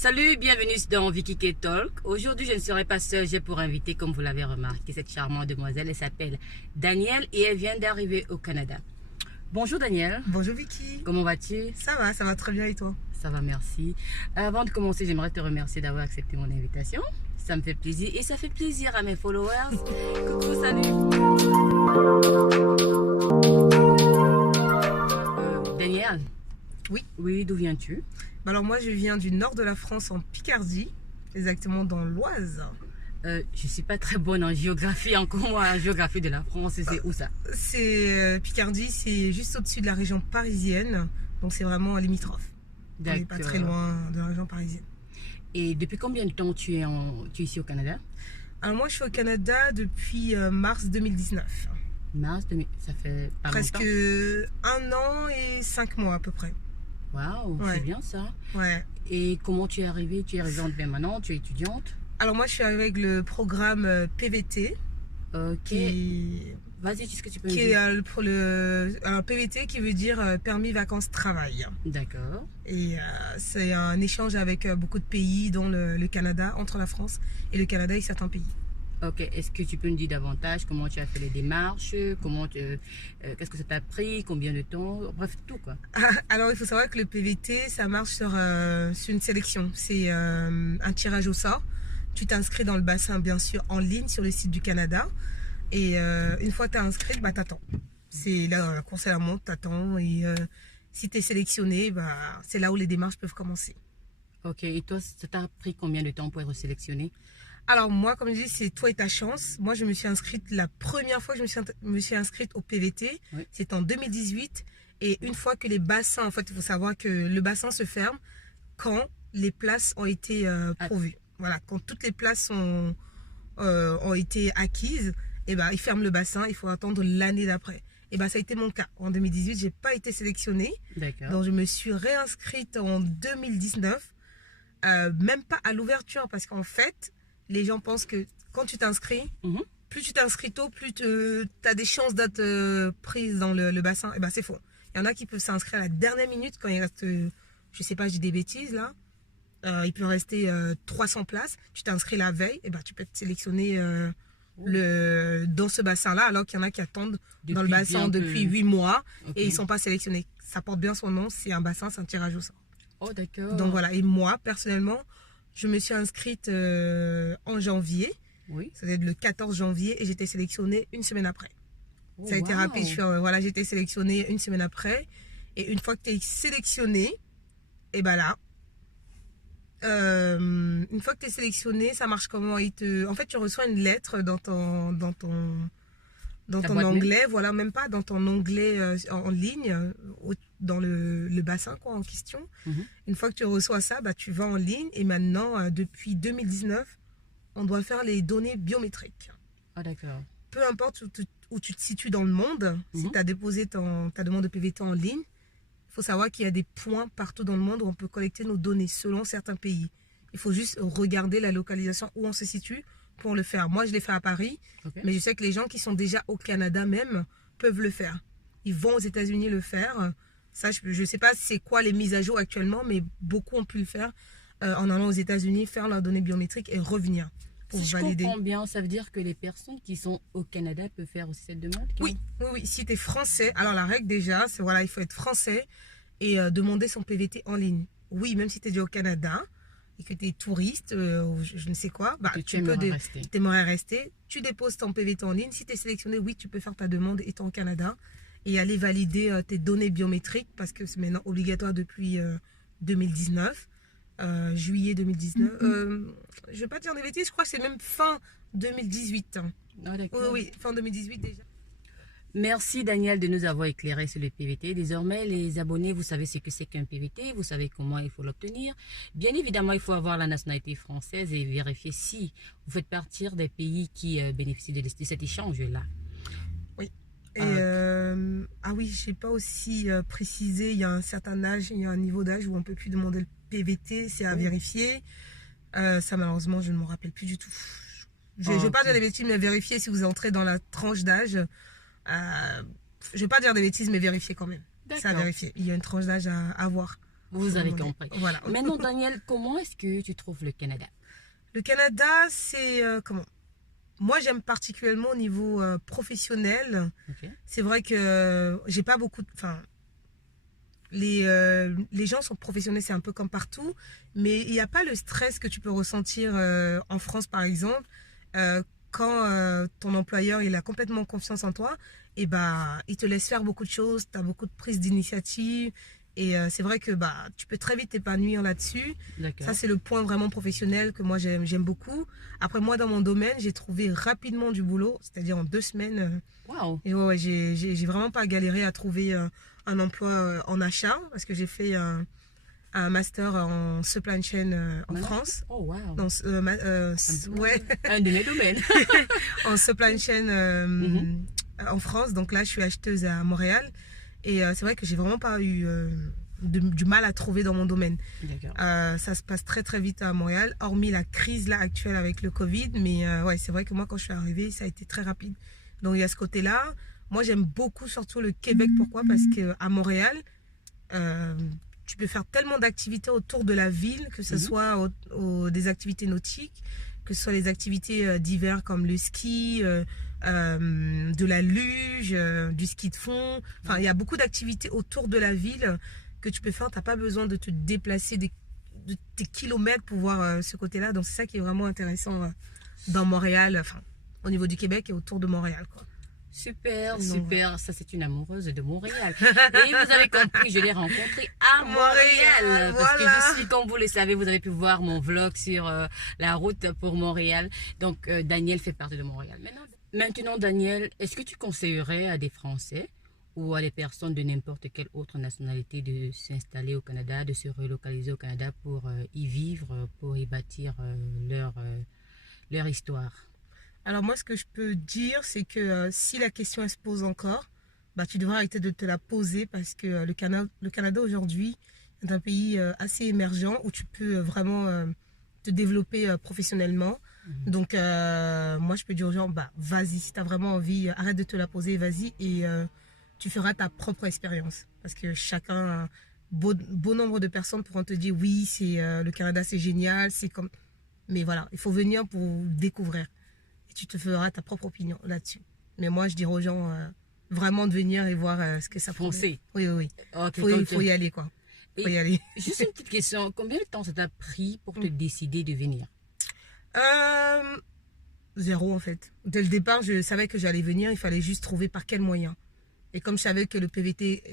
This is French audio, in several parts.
Salut, bienvenue dans Vicky K Talk. Aujourd'hui, je ne serai pas seule, j'ai pour inviter, comme vous l'avez remarqué, cette charmante demoiselle. Elle s'appelle Danielle et elle vient d'arriver au Canada. Bonjour Danielle. Bonjour Vicky. Comment vas-tu? Ça va très bien et toi? Ça va, merci. Avant de commencer, j'aimerais te remercier d'avoir accepté mon invitation. Ça me fait plaisir et ça fait plaisir à mes followers. Coucou, salut. Danielle. Oui. Oui, d'où viens-tu? Alors moi je viens du nord de la France en Picardie, exactement dans l'Oise. Je ne suis pas très bonne en géographie, encore moins en géographie de la France. C'est où ça? C'est Picardie, c'est juste au-dessus de la région parisienne, donc c'est vraiment limitrophe. On n'est pas très loin de la région parisienne. Et depuis combien de temps tu es ici au Canada? Alors moi je suis au Canada depuis mars 2019. Mars 2000, ça fait pas presque longtemps. 1 an et 5 mois à peu près. Waouh, Ouais. c'est bien ça. Ouais. Et comment tu es arrivée? Tu es arrivée bien maintenant, tu es étudiante? Alors moi je suis arrivée avec le programme PVT. Ok. Vas-y, qu'est-ce que tu peux me Qui dire? est pour le alors PVT qui veut dire permis vacances travail. D'accord. Et c'est un échange avec beaucoup de pays, dont le Canada, entre la France et le Canada et certains pays. Ok, est-ce que tu peux me dire davantage comment tu as fait les démarches? Qu'est-ce que ça t'a pris? Combien de temps? Bref, tout quoi. Alors il faut savoir que le PVT, ça marche sur une sélection. C'est un tirage au sort. Tu t'inscris dans le bassin, bien sûr, en ligne sur le site du Canada. Et une fois que tu es inscrit, bah, t'attends. C'est là, la course à la montre, t'attends. Et si tu es sélectionné, bah, c'est là où les démarches peuvent commencer. Ok, et toi, ça t'a pris combien de temps pour être sélectionné? Alors moi, comme je dis, c'est toi et ta chance. Moi, je me suis inscrite la première fois que je me suis inscrite au PVT. Oui. C'est en 2018. Et une fois que les bassins, en fait, il faut savoir que le bassin se ferme quand les places ont été pourvues. Voilà, quand toutes les places ont été acquises, et ben, ils ferment le bassin, il faut attendre l'année d'après. Et ben, ça a été mon cas. En 2018, j'ai pas été sélectionnée. D'accord. Donc, je me suis réinscrite en 2019, même pas à l'ouverture, parce qu'en fait, les gens pensent que quand tu t'inscris, plus tu t'inscris tôt, plus tu as des chances d'être prise dans le bassin. Et ben, c'est faux. Il y en a qui peuvent s'inscrire à la dernière minute quand il reste, je sais pas, je dis des bêtises là. Il peut rester 300 places. Tu t'inscris la veille, et ben, tu peux être sélectionné dans ce bassin-là, alors qu'il y en a qui attendent dans le bassin depuis 8 mois et ils ne sont pas sélectionnés. Ça porte bien son nom, c'est un bassin, c'est un tirage au sort. Oh, d'accord. Donc voilà, et moi, personnellement, je me suis inscrite en janvier. Oui. Ça va être le 14 janvier et j'étais sélectionnée une semaine après. Oh, ça a été wow. rapide. Voilà, j'ai été sélectionnée une semaine après. Et une fois que tu es sélectionné, et ben là, une fois que tu es sélectionné, ça marche comment? En fait, tu reçois une lettre dans ton onglet, voilà, même pas dans ton onglet en ligne, dans le bassin quoi, en question. Une fois que tu reçois ça, bah, tu vas en ligne et maintenant, depuis 2019, on doit faire les données biométriques. Ah, d'accord. Peu importe où tu te situes dans le monde, si tu as déposé ta demande de PVT en ligne, il faut savoir qu'il y a des points partout dans le monde où on peut collecter nos données selon certains pays. Il faut juste regarder la localisation où on se situe pour le faire. Moi, je l'ai fait à Paris, mais je sais que les gens qui sont déjà au Canada même peuvent le faire. Ils vont aux États-Unis le faire. Ça, je ne sais pas c'est quoi les mises à jour actuellement, mais beaucoup ont pu le faire en allant aux États-Unis, faire leurs données biométriques et revenir pour valider. Je comprends bien, ça veut dire que les personnes qui sont au Canada peuvent faire aussi cette demande? Oui. Si tu es français, alors la règle déjà, c'est voilà, il faut être français et demander son PVT en ligne. Oui, même si tu es déjà au Canada et que tu es touriste, ou je ne sais quoi, bah, tu aimerais rester. Tu déposes ton PVT en ligne. Si tu es sélectionné, oui, tu peux faire ta demande étant au Canada et aller valider tes données biométriques parce que c'est maintenant obligatoire depuis 2019. Juillet 2019. Je ne vais pas dire des bêtises, je crois que c'est même fin 2018. Ah, d'accord. Oui, fin 2018 déjà. Merci Daniel de nous avoir éclairé sur le PVT. Désormais, les abonnés, vous savez ce que c'est qu'un PVT, vous savez comment il faut l'obtenir. Bien évidemment, il faut avoir la nationalité française et vérifier si vous faites partie des pays qui bénéficient de cet échange-là. Oui. Et ah oui, je n'ai pas aussi précisé, il y a un certain âge, il y a un niveau d'âge où on ne peut plus demander le PVT, c'est à vérifier. Ça, malheureusement, je ne m'en rappelle plus du tout. Je ne vais pas dire des bêtises, mais vérifier si vous entrez dans la tranche d'âge. Je ne vais pas dire des bêtises, mais vérifier quand même. C'est à vérifier. Il y a une tranche d'âge à voir. Vous avez compris. Voilà. Maintenant, Daniel, comment est-ce que tu trouves le Canada? Le Canada, c'est comment? Moi, j'aime particulièrement au niveau professionnel. Okay. C'est vrai que j'ai pas beaucoup... Enfin, les gens sont professionnels, c'est un peu comme partout. Mais il n'y a pas le stress que tu peux ressentir en France, par exemple. Quand ton employeur il a complètement confiance en toi, et bah, il te laisse faire beaucoup de choses, tu as beaucoup de prise d'initiative. Et c'est vrai que bah, tu peux très vite t'épanouir là-dessus. Ça, c'est le point vraiment professionnel que moi, j'aime beaucoup. Après, moi, dans mon domaine, j'ai trouvé rapidement du boulot, c'est-à-dire en 2 semaines. Wow. Et ouais, j'ai vraiment pas galéré à trouver un emploi en achat parce que j'ai fait un master en supply chain en France. Oh, wow. Donc, ouais. Un de mes domaines. En supply chain en France. Donc là, je suis acheteuse à Montréal. Et c'est vrai que j'ai vraiment pas eu du mal à trouver dans mon domaine. Ça se passe très très vite à Montréal, hormis la crise là actuelle avec le Covid. Mais ouais, c'est vrai que moi, quand je suis arrivée, ça a été très rapide. Donc il y a ce côté-là. Moi, j'aime beaucoup surtout le Québec. Pourquoi? Parce qu'à Montréal, tu peux faire tellement d'activités autour de la ville, que ce soit des activités nautiques, que ce soit les activités d'hiver comme le ski, de la luge, du ski de fond. Enfin, il y a beaucoup d'activités autour de la ville que tu peux faire. Tu n'as pas besoin de te déplacer des kilomètres pour voir ce côté-là. Donc, c'est ça qui est vraiment intéressant dans Montréal, enfin, au niveau du Québec et autour de Montréal, quoi. Super, super. Ça, c'est une amoureuse de Montréal. Et vous avez compris, je l'ai rencontrée à Montréal. Parce que je suis, comme vous le savez, vous avez pu voir mon vlog sur la route pour Montréal. Donc, Daniel fait partie de Montréal. Maintenant, Daniel, est-ce que tu conseillerais à des Français ou à des personnes de n'importe quelle autre nationalité de s'installer au Canada, de se relocaliser au Canada pour y vivre, pour y bâtir leur histoire? Alors moi, ce que je peux dire, c'est que si la question elle se pose encore, bah, tu devras arrêter de te la poser parce que le Canada aujourd'hui est un pays assez émergent où tu peux vraiment te développer professionnellement. Donc moi, je peux dire aux gens, bah, vas-y, si tu as vraiment envie, arrête de te la poser, vas-y et tu feras ta propre expérience. Parce que chacun, beau nombre de personnes pourront te dire, oui, le Canada, c'est génial, c'est comme... Mais voilà, il faut venir pour découvrir. Tu te feras ta propre opinion là-dessus. Mais moi, je dirais aux gens vraiment de venir et voir ce que ça Foncer. Oui, oui. Okay, il faut y aller, quoi. Faut y aller. Juste une petite question. Combien de temps ça t'a pris pour te décider de venir? 0, en fait. Dès le départ, je savais que j'allais venir. Il fallait juste trouver par quel moyen. Et comme je savais que le PVT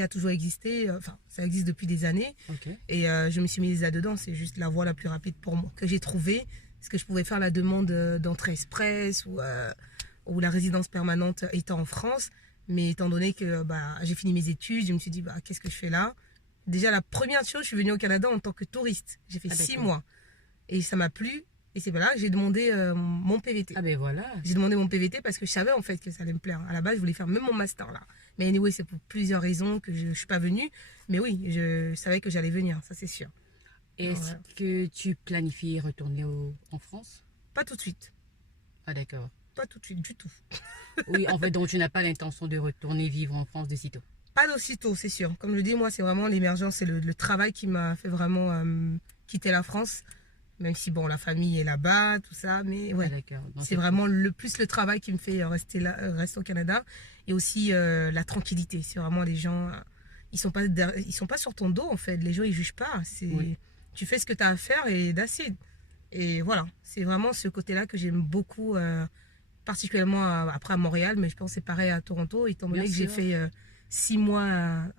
a toujours existé, enfin, ça existe depuis des années. Okay. Et je me suis mise là-dedans. C'est juste la voie la plus rapide pour moi que j'ai trouvée. Est-ce que je pouvais faire la demande d'entrée express ou la résidence permanente étant en France. Mais étant donné que bah, j'ai fini mes études, je me suis dit, bah, qu'est-ce que je fais là? Déjà, la première chose, je suis venue au Canada en tant que touriste. J'ai fait 6 mois. Et ça m'a plu. Et c'est là que j'ai demandé mon PVT. Ah ben voilà. J'ai demandé mon PVT parce que je savais en fait que ça allait me plaire. À la base, je voulais faire même mon master là. Mais anyway, c'est pour plusieurs raisons que je ne suis pas venue. Mais oui, je savais que j'allais venir, ça c'est sûr. Est-ce que tu planifies retourner en France? Pas tout de suite. Ah d'accord. Pas tout de suite, du tout. Oui, en fait, donc tu n'as pas l'intention de retourner vivre en France de sitôt? Pas d'aussitôt, c'est sûr. Comme je le dis, moi, c'est vraiment l'émergence, c'est le travail qui m'a fait vraiment quitter la France. Même si, bon, la famille est là-bas, tout ça. Mais ouais, c'est vraiment le travail qui me fait rester au Canada. Et aussi la tranquillité. C'est vraiment les gens, ils sont pas sur ton dos, en fait. Les gens, ils jugent pas. Tu fais ce que tu as à faire et that's it. Et voilà, c'est vraiment ce côté-là que j'aime beaucoup, particulièrement après à Montréal, mais je pense que c'est pareil à Toronto, étant donné que j'ai fait 6 mois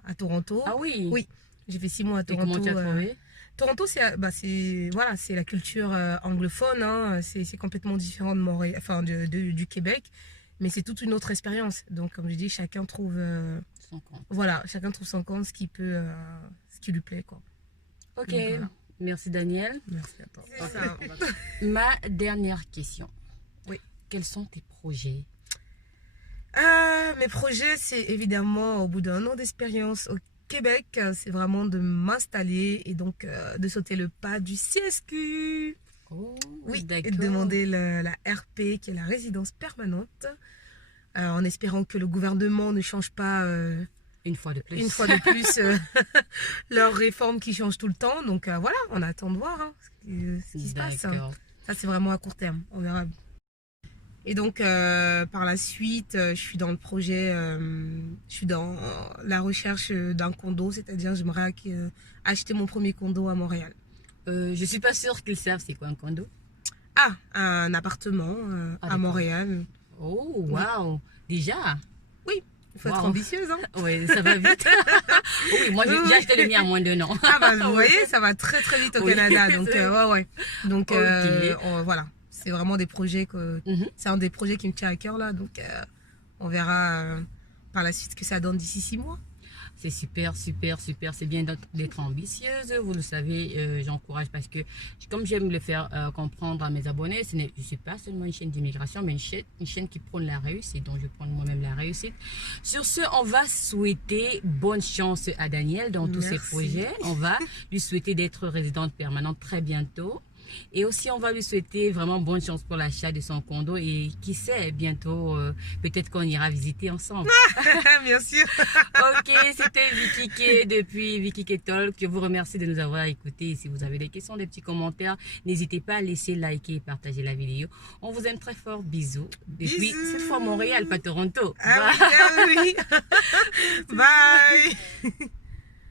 à Toronto. Ah oui? Oui, j'ai fait 6 mois à Toronto. Et comment tu as trouvé? Toronto, c'est la culture anglophone, hein, c'est complètement différent de Montréal, enfin, du Québec, mais c'est toute une autre expérience. Donc, comme je dis, chacun trouve son compte. Voilà, chacun trouve son compte, ce qui lui plaît, quoi. Ok. Donc, voilà. Merci Daniel. Merci à toi. Ma dernière question. Oui. Quels sont tes projets? Mes projets, c'est évidemment au bout d'un an d'expérience au Québec, c'est vraiment de m'installer et donc de sauter le pas du CSQ. Oh, oui, et de demander la RP, qui est la résidence permanente, en espérant que le gouvernement ne change pas Une fois de plus. Une fois de plus, leurs réformes qui changent tout le temps. Donc voilà, on attend de voir ce qui se passe. D'accord. Ça, c'est vraiment à court terme. On verra. Et donc, par la suite, je suis dans le projet, je suis dans la recherche d'un condo, c'est-à-dire j'aimerais acheter mon premier condo à Montréal. Je suis pas sûre qu'ils savent c'est quoi un condo. Ah, un appartement à Montréal. Oh, waouh! Déjà? Oui, il faut être ambitieuse. Hein. Oui, ça va vite. Oui, moi j'ai acheté le mien à moins d'1 an. Ah bah, vous voyez, ça va très très vite au Canada. Donc, ouais. Donc, voilà. C'est vraiment des projets c'est un des projets qui me tient à cœur là. Donc, on verra par la suite ce que ça donne d'ici 6 mois. C'est super, super, super. C'est bien d'être ambitieuse. Vous le savez, j'encourage parce que, comme j'aime le faire comprendre à mes abonnés, je ne suis pas seulement une chaîne d'immigration, mais une chaîne qui prône la réussite. Donc, je prône moi-même la réussite. Sur ce, on va souhaiter bonne chance à Danielle dans tous ses projets. On va lui souhaiter d'être résidente permanente très bientôt. Et aussi, on va lui souhaiter vraiment bonne chance pour l'achat de son condo. Et qui sait, bientôt, peut-être qu'on ira visiter ensemble. Bien sûr. Ok, c'était Vicky K depuis Vicky K Talk. Je vous remercie de nous avoir écoutés. Si vous avez des questions, des petits commentaires, n'hésitez pas à laisser liker et partager la vidéo. On vous aime très fort. Bisous. Depuis cette fois Montréal, pas Toronto. Ah oui. Bye.